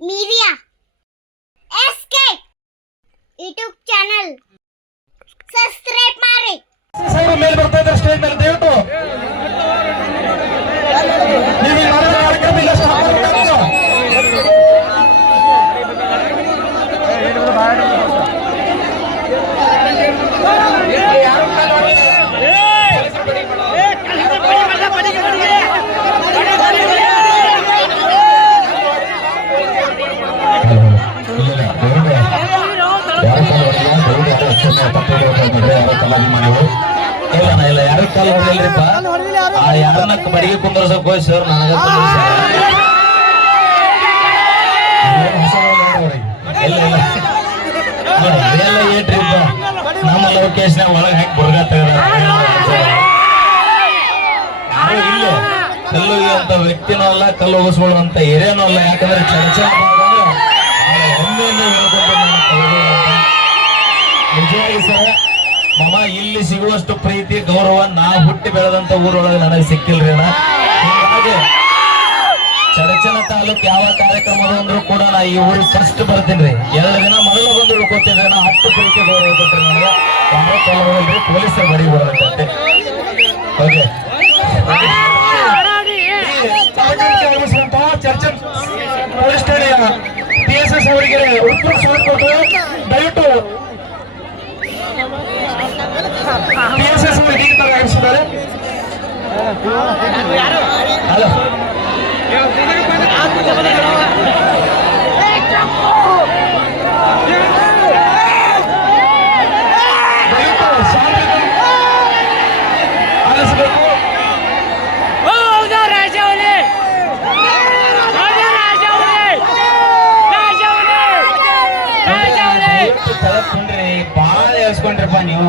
Media SK YouTube channel subscribe ಮಾಡಿ. ಮೇಲೆ ಬರ್ತಾ ಇದ್ದಾರೆ ಸ್ಟೇಜ್ ಮೇಲೆ ದಯವಿಟ್ಟು ನೀವು ಈ ಮಾಡಿದ ಕಾರ್ಯಕ್ರಮ ಇಲ್ಲ ಇಲ್ಲ ಯಾರು ಕಾಲ ಹೊಡೆಯಲ್ರಿಪ್ಪ. ಆ ಯಾರನ್ನ ಬಡಿಗೆ ಕುಂದರ್ಸಕ್ ಹೋಗಿ ಸರ್ ನನಗ ಇಲ್ಲ ಇಲ್ಲ ಎಲ್ಲ ಏಟ್ರಿಪ್ಪ ನಮ್ಮ ಲೋಕೇಶ್ನ ಒಳಗೆ ಹಾಕಿ ಬುರ್ಗ ತೆಗೆದ ಯಾರು ಇಲ್ಲ ಕಲ್ಲು ಅಂತ ವ್ಯಕ್ತಿನೂ ಅಲ್ಲ ಕಲ್ಲು ಹೋಗಿಸ್ಕೊಳ್ಳುವಂತ ಏರಿಯಾನೂ ಅಲ್ಲ. ಯಾಕಂದ್ರೆ ಚರ್ಚೆ ನಿಜವಾಗಿ ಸರ್ ಮಮ ಇಲ್ಲಿ ಸಿಗುವಷ್ಟು ಪ್ರೀತಿ ಗೌರವ ನಾ ಹುಟ್ಟಿ ಬೆಳೆದಂತ ಊರೊಳಗೆ ನನಗೆ ಸಿಕ್ಕಿಲ್ರಿ. ಹೀಗಾಗಿ ಚಡಚನ ತಾಲೂಕ್ ಯಾವ ಕಾರ್ಯಕ್ರಮ ಅಂದ್ರೂ ಕೂಡ ನಾ ಈ ಊರಿಗೆ ಫಸ್ಟ್ ಬರ್ತೀನಿ. 2 ದಿನ ಮೊದಲು ಬಂದು ಉಳ್ಕೋತೀನಿ. ನಾ ಅಷ್ಟು ಪ್ರೀತಿ ಗೌರವ ಕೊಟ್ಟರೆ ನನಗೆ ಯಾರೋ ಪೊಲೀಸರು ಬಡಿ ಬರೋದಂತೆ. ಓಕೆ ಚರ್ಚನ್ ಪೊಲೀಸ್ ಠಾಣೆಯ PSS ಅವರಿಗೆ ಉತ್ತರ ಕೊಟ್ಟು ದಯವಿಟ್ಟು PSS ಅವರಿಗೆ ಆಗಿಸಿದ್ದಾರೆ. ಹಲೋ ಬಾಳ ಹೇಳ್ಸ್ಕೊಂಡ್ರಪ್ಪ ನೀವು.